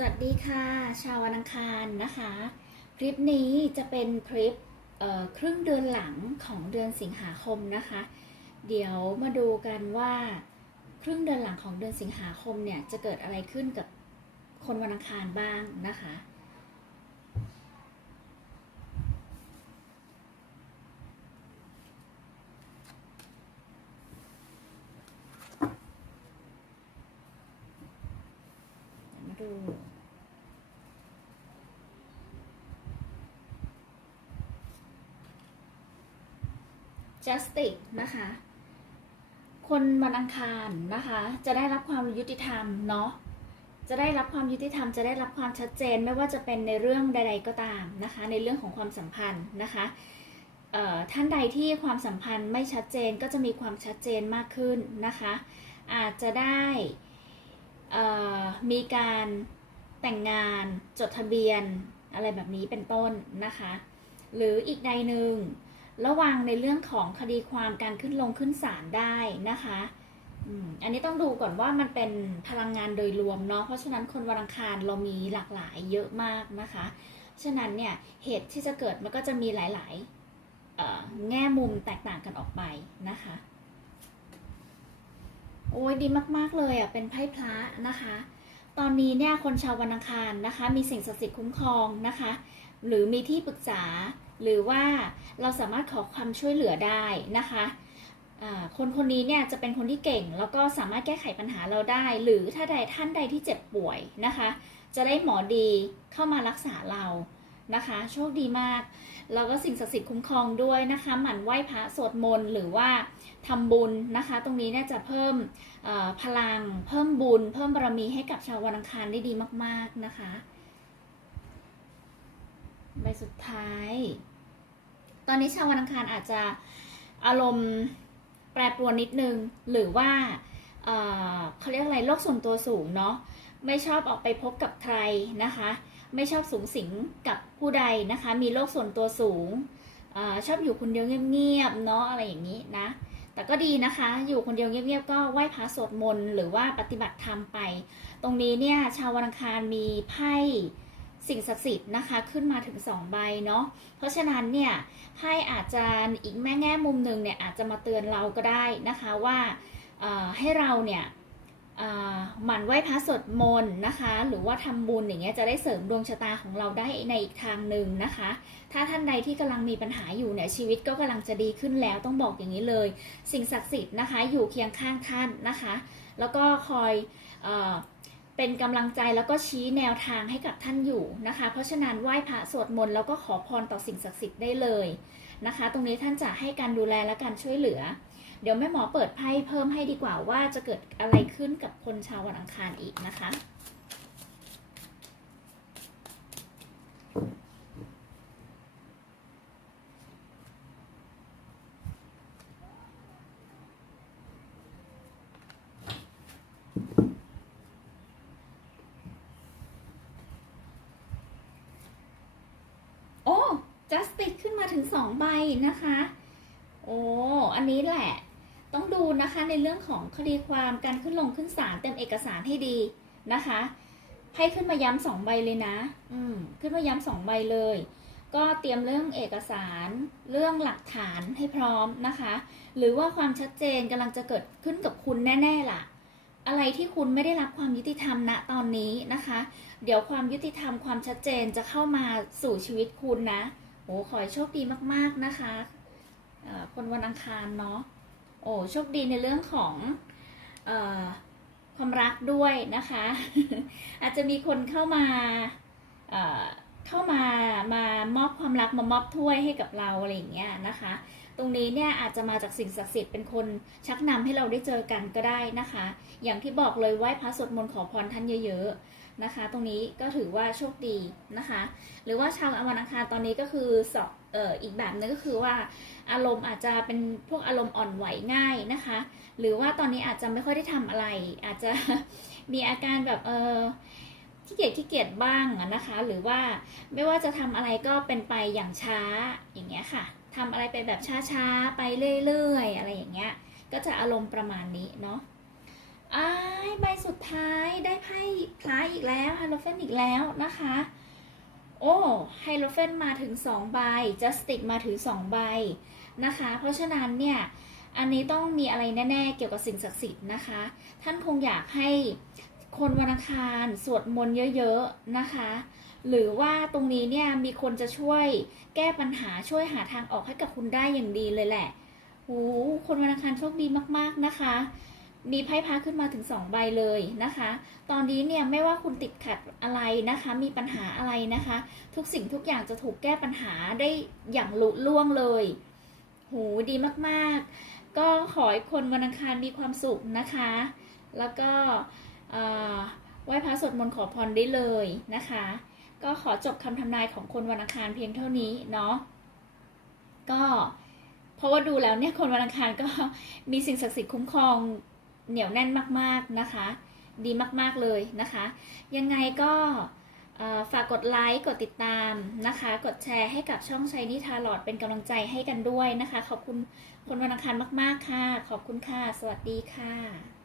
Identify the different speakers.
Speaker 1: สวัสดีค่ะ ชาววันอังคารนะคะ คลิปนี้จะเป็นคลิปครึ่งเดือนหลังของเดือนสิงหาคมนะคะ เดี๋ยวมาดูกันว่า ครึ่งเดือนหลังของเดือนสิงหาคมเนี่ยจะเกิดอะไรขึ้นกับคนวันอังคารบ้างนะคะมาดู justice นะคะ คนวันอังคารนะคะ จะได้รับความยุติธรรมเนาะจะได้รับความยุติธรรมจะได้รับความชัดเจนไม่ว่าจะเป็นในเรื่องใด ๆก็ตามนะคะ ในเรื่องของความสัมพันธ์นะคะท่านใดที่ความสัมพันธ์ไม่ชัดเจนก็จะมีความชัดเจนมากขึ้นนะคะ อาจจะได้มีการแต่งงานจดทะเบียนอะไรแบบนี้เป็นต้นนะคะ หรืออีกใดหนึ่ง ระวังในเรื่องของคดีความการขึ้นลงขึ้นศาลได้นะคะอันนี้ต้องดูก่อนว่ามันเป็นพลังงานโดยรวมเนาะเพราะฉะนั้นคนวันอังคารเรามีหลากหลายเยอะมากนะคะฉะนั้นเนี่ยเหตุที่จะเกิดมันก็จะมีหลายๆแง่มุมแตกต่างกันออกไปนะคะ โอ้ยดีมาก ๆ เลยอะเป็นไพ่พระนะคะ ตอนนี้เนี่ยคนชาววันอังคารนะคะ มีสิ่งศักดิ์สิทธิ์คุ้มครองนะคะ หรือมีที่ปรึกษา หรือว่าเราสามารถขอความช่วยเหลือได้นะคะคนคนนี้เนี่ยจะเป็นคนที่เก่ง แล้วก็สามารถแก้ไขปัญหาเราได้ หรือถ้าใดท่านใดที่เจ็บป่วยนะคะ จะได้หมอดีเข้ามารักษาเรา นะคะ โชคดีมาก แล้วก็สิ่งศักดิ์สิทธิ์คุ้มครองด้วยนะคะ หมั่นไหว้พระสวดมนต์หรือว่าทำบุญนะคะ ตรงนี้เนี่ยจะเพิ่มพลัง เพิ่มบุญ เพิ่มบารมีให้กับชาววันอังคารได้ดีมาก ๆนะคะใบสุดท้าย ตอนนี้ชาววันอังคารอาจจะอารมณ์แปรปรวนนิดนึง หรือว่าเเขาเรียกอะไรโลกส่วนตัวสูงเนาะไม่ชอบออกไปพบกับใครนะคะ ไม่ชอบสูงสิงกับผู้ใดนะคะ มีโลกส่วนตัวสูงอาชอบอยู่คนเดียวเงียบๆเนาะอะไรอย่างนี้นะ แต่ก็ดีนะคะ อยู่คนเดียวเงียบๆก็ไหว้พระสวดมนต์หรือว่าปฏิบัติธรรมไป ตรงนี้เนี่ยชาววันอังคารมีไพ่สิ่งศักดิ์สิทธิ์นะคะขึ้นมาถึง 2 ใบเนาะเพราะฉะนั้นเนี่ยไพ่อาจจะอีกแม่แง่มุมหนึ่งเนี่ยอาจจะมาเตือนเราก็ได้นะคะว่าให้เราเนี่ย หมั่นไหว้พระสวดมนต์นะคะ หรือว่าทำบุญอย่างเงี้ยจะได้เสริมดวงชะตาของเราได้ในอีกทางหนึ่งนะคะ ถ้าท่านใดที่กำลังมีปัญหาอยู่เนี่ยชีวิตก็กำลังจะดีขึ้นแล้วต้องบอกอย่างนี้เลย สิ่งศักดิ์สิทธิ์นะคะ อยู่เคียงข้างท่านนะคะ แล้วก็คอยเอเป็นกำลังใจแล้วก็ชี้แนวทางให้กับท่านอยู่นะคะ เพราะฉะนั้นไหว้พระสวดมนต์แล้วก็ขอพรต่อสิ่งศักดิ์สิทธิ์ได้เลยนะคะ ตรงนี้ท่านจะให้การดูแลและการช่วยเหลือ เดี๋ยวแม่หมอเปิดไพ่เพิ่มให้ดีกว่าว่าจะเกิดอะไรขึ้นกับคนชาววันอังคารอีกนะคะโอ้ justice ขึ้นมาถึงสองใบนะคะ โอ้ อันนี้แหละ ต้องดูนะคะในเรื่องของคดีความการขึ้นลงขึ้นศาลเต็มเอกสารให้ดีนะคะไพ่ขึ้นมาย้ำสองใบเลยนะ อืมขึ้นมาย้ำสองใบเลย ก็เตรียมเรื่องเอกสาร เรื่องหลักฐานให้พร้อมนะคะ หรือว่าความชัดเจนกำลังจะเกิดขึ้นกับคุณแน่ ๆล่ะ อะไรที่คุณไม่ได้รับความยุติธรรมณตอนนี้นะคะ เดี๋ยวความยุติธรรมความชัดเจนจะเข้ามาสู่ชีวิตคุณนะโอ้ขอให้โชคดีมากๆนะคะเอ่อคนวันอังคารเนาะ โอ้โชคดีในเรื่องของอความรักด้วยนะคะ อาจจะมีคนเข้ามาเข้ามามามอบความรักมามอบถ้วยให้กับเราอะไรอย่างเงี้ยนะคะ ตรงนี้เนี่ยอาจจะมาจากสิ่งศักดิ์สิทธิ์เป็นคนชักนำให้เราได้เจอกันก็ได้นะคะ อย่างที่บอกเลยไหว้พระสวดมนต์ขอพรท่านเยอะๆ นะคะ ตรงนี้ก็ถือว่าโชคดีนะคะ หรือว่าชาวอวันอังคารตอนนี้ก็คือสอบเอ่ออีกแบบนึงก็คือว่าอารมณ์อาจจะเป็นพวกอารมณ์อ่อนไหวง่ายนะคะ หรือว่าตอนนี้อาจจะไม่ค่อยได้ทำอะไร อาจจะมีอาการแบบเออขี้เกียจขี้เกียจบ้างนะคะ หรือว่าไม่ว่าจะทำอะไรก็เป็นไปอย่างช้าอย่างเงี้ยค่ะทำอะไรไปแบบช้าๆไปเรื่อยๆ อะไรอย่างเงี้ยก็จะอารมณ์ประมาณนี้เนาะ อ้ายใบสุดท้ายได้ไพ่พลาอีกแล้วไฮโลเฟนอีกแล้วนะคะ โอ้ไฮโลเฟนมาถึง2ใบจัสติกมาถึง2ใบนะคะ เพราะฉะนั้นเนี่ยอันนี้ต้องมีอะไรแน่ๆ เกี่ยวกับสิ่งศักดิ์สิทธิ์นะคะ ท่านคงอยากให้คนวันอังคารสวดมนต์เยอะๆนะคะ หรือว่าตรงนี้เนี่ยมีคนจะช่วยแก้ปัญหาช่วยหาทางออกให้กับคุณได้อย่างดีเลยแหละโอ้คนวันอังคารโชคดีมากๆนะคะ มีไพ่พาขึ้นมาถึง 2 ใบเลยนะคะ ตอนนี้เนี่ยไม่ว่าคุณติดขัดอะไรนะคะ มีปัญหาอะไรนะคะ ทุกสิ่งทุกอย่างจะถูกแก้ปัญหาได้อย่างลุล่วงเลยโหดีมากๆ ก็ขอให้คนวันอังคารมีความสุขนะคะ แล้วก็ไหว้พระสวดมนต์ขอพรได้เลยนะคะ ก็ขอจบคำทำนายของคนวันอังคารเพียงเท่านี้เนาะ ก็เพราะว่าดูแล้วเนี่ยคนวันอังคารก็มีสิ่งศักดิ์สิทธิ์คุ้มครอง เหนียวแน่นมากๆนะคะ ดีมากๆเลยนะคะ ยังไงก็ฝากกดไลค์กดติดตามนะคะ กดแชร์ให้กับช่องชัยนิทาหลอดเป็นกำลังใจให้กันด้วยนะคะ ขอบคุณคนวันอังคารมาก ๆ ค่ะ ขอบคุณค่ะ สวัสดีค่ะ